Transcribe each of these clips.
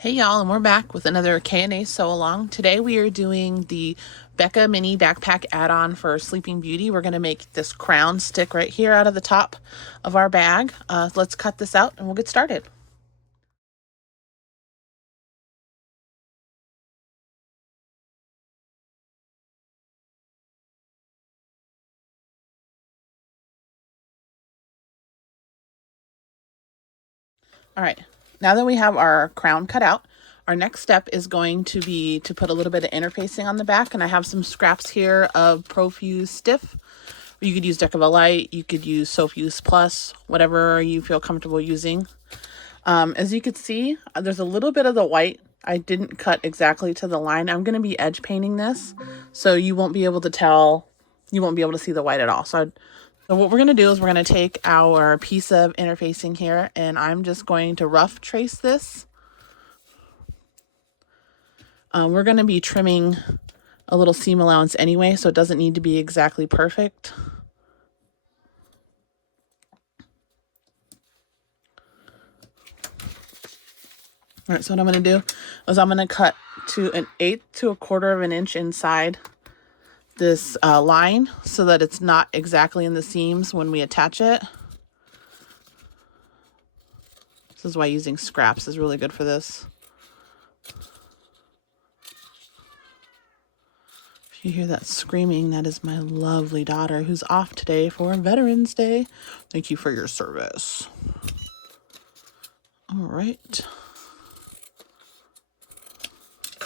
Hey y'all, and we're back with another K&A sew along. Today we are doing the Becca mini backpack add-on for Sleeping Beauty. We're going to make this crown stick right here out of the top of our bag. Let's cut this out and we'll get started. All right, now that we have our crown cut out, our next step is going to be to put a little bit of interfacing on the back, and I have some scraps here of Profuse Stiff. You could use Decavite, you could use Sofuse Plus, whatever you feel comfortable using. As you can see, there's a little bit of the white. I didn't cut exactly to the line. I'm going to be edge painting this, so you won't be able to tell, you won't be able to see the white at all. So what we're going to do is we're going to take our piece of interfacing here, and I'm just going to rough trace this. We're going to be trimming a little seam allowance anyway, so it doesn't need to be exactly perfect. All right, so what I'm going to do is I'm going to cut to 1/8 to 1/4 of an inch inside this line so that it's not exactly in the seams when we attach it. This is why using scraps is really good for this. If you hear that screaming, that is my lovely daughter who's off today for Veterans Day. Thank you for your service. All right.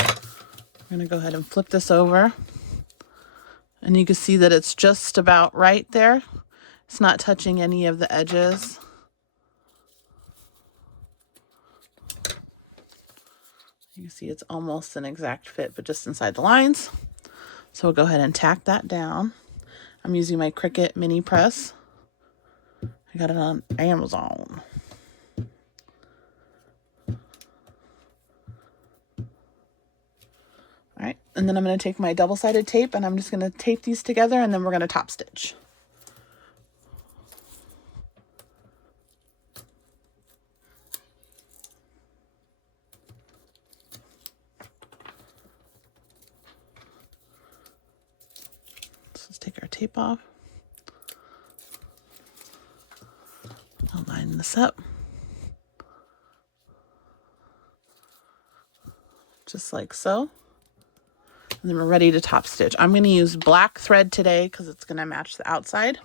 I'm going to go ahead and flip this over. And you can see that it's just about right there. It's not touching any of the edges. You can see it's almost an exact fit, but just inside the lines. So we'll go ahead and tack that down. I'm using my Cricut mini press. I got it on Amazon. All right, and then I'm going to take my double-sided tape and I'm just going to tape these together, and then we're going to top stitch. So let's take our tape off. I'll line this up. Just like so. And then we're ready to top stitch. I'm going to use black thread today because it's going to match the outside.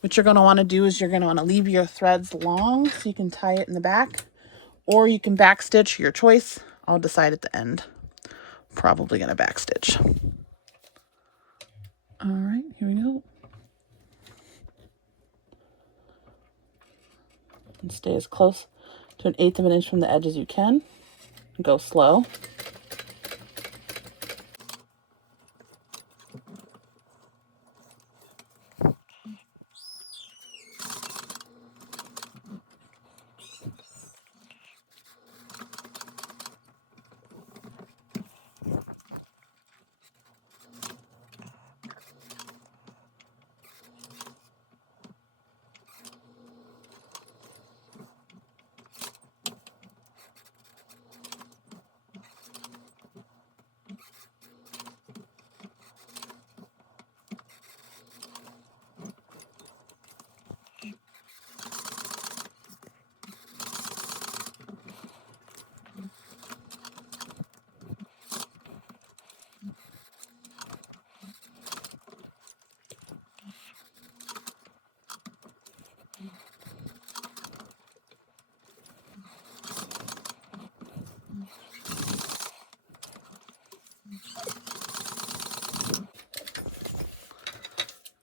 What you're going to want to do is you're going to want to leave your threads long so you can tie it in the back, or you can back stitch, your choice. I'll decide at the end. Probably going to back stitch. All right, here we go. And stay as close to 1/8 of an inch from the edge as you can. Go slow.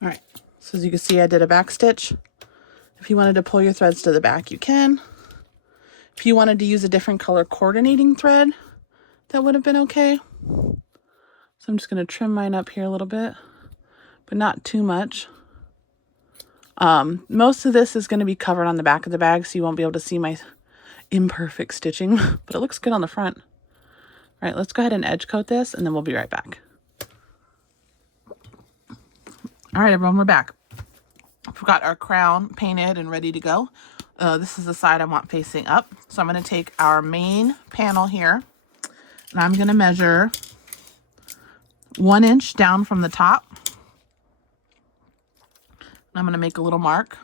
All right, so as you can see, I did a back stitch. If you wanted to pull your threads to the back, you can. If you wanted to use a different color coordinating thread, that would have been okay. So I'm just going to trim mine up here a little bit, but not too much. Most of this is going to be covered on the back of the bag, so you won't be able to see my imperfect stitching, but it looks good on the front. All right, let's go ahead and edge coat this, and then we'll be right back. All right, everyone, we're back. We've got our crown painted and ready to go. This is the side I want facing up. So I'm going to take our main panel here, and I'm going to measure 1 inch down from the top. I'm going to make a little mark,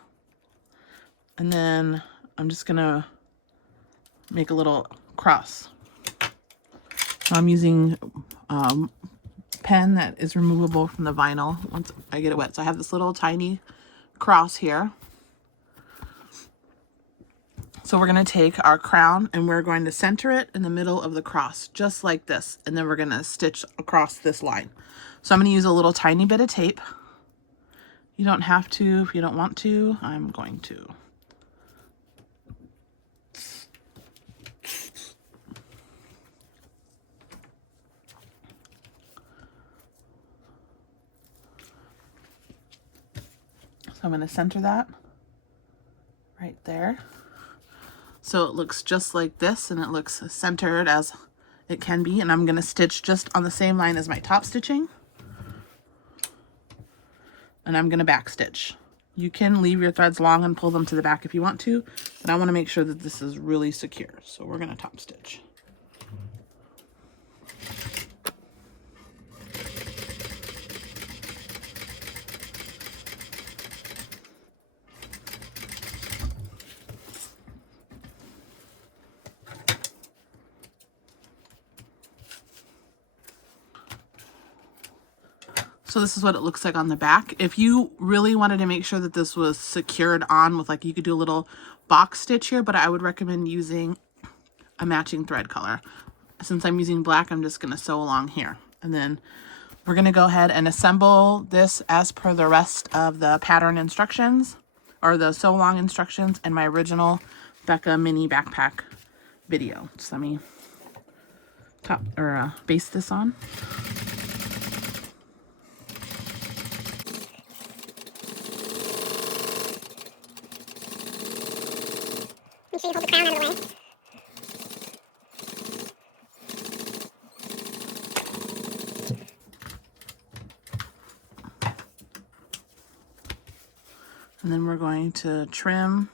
and then I'm just going to make a little cross. So I'm using pen that is removable from the vinyl once I get it wet. So I have this little tiny cross here. So we're going to take our crown and we're going to center it in the middle of the cross, just like this. And then we're going to stitch across this line. So I'm going to use a little tiny bit of tape. You don't have to if you don't want to. I'm going to. So I'm going to center that right there. So it looks just like this, and it looks centered as it can be. And I'm going to stitch just on the same line as my top stitching. And I'm going to back stitch. You can leave your threads long and pull them to the back if you want to, but I want to make sure that this is really secure. So we're going to top stitch. So this is what it looks like on the back. If you really wanted to make sure that this was secured on with, like, you could do a little box stitch here, but I would recommend using a matching thread color. Since I'm using black, I'm just going to sew along here. And then we're going to go ahead and assemble this as per the rest of the pattern instructions, or the sew along instructions in my original Becca mini backpack video. So let me base this on. Make sure you hold the crown out of the way. And then we're going to trim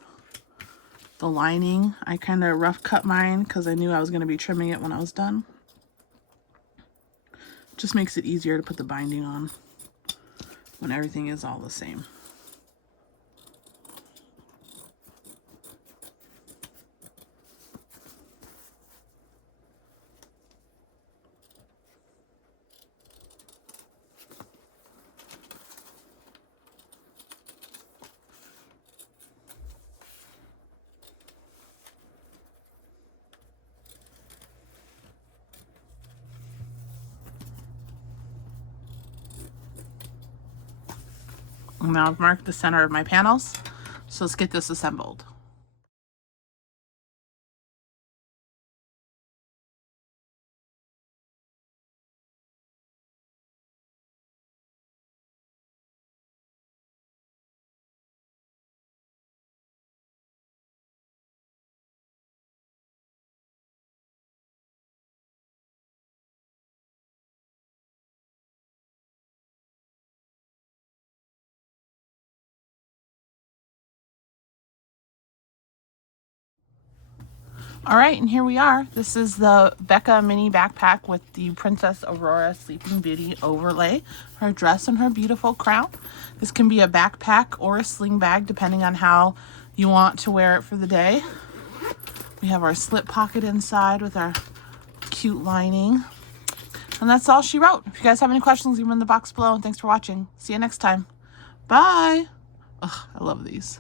the lining. I kind of rough cut mine because I knew I was going to be trimming it when I was done. Just makes it easier to put the binding on when everything is all the same. Now I've marked the center of my panels, so let's get this assembled. All right, and here we are. This is the Becca mini backpack with the Princess Aurora Sleeping Beauty overlay, her dress and her beautiful crown. This can be a backpack or a sling bag, depending on how you want to wear it for the day. We have our slip pocket inside with our cute lining. And that's all she wrote. If you guys have any questions, leave them in the box below. And thanks for watching. See you next time. Bye. Ugh, I love these.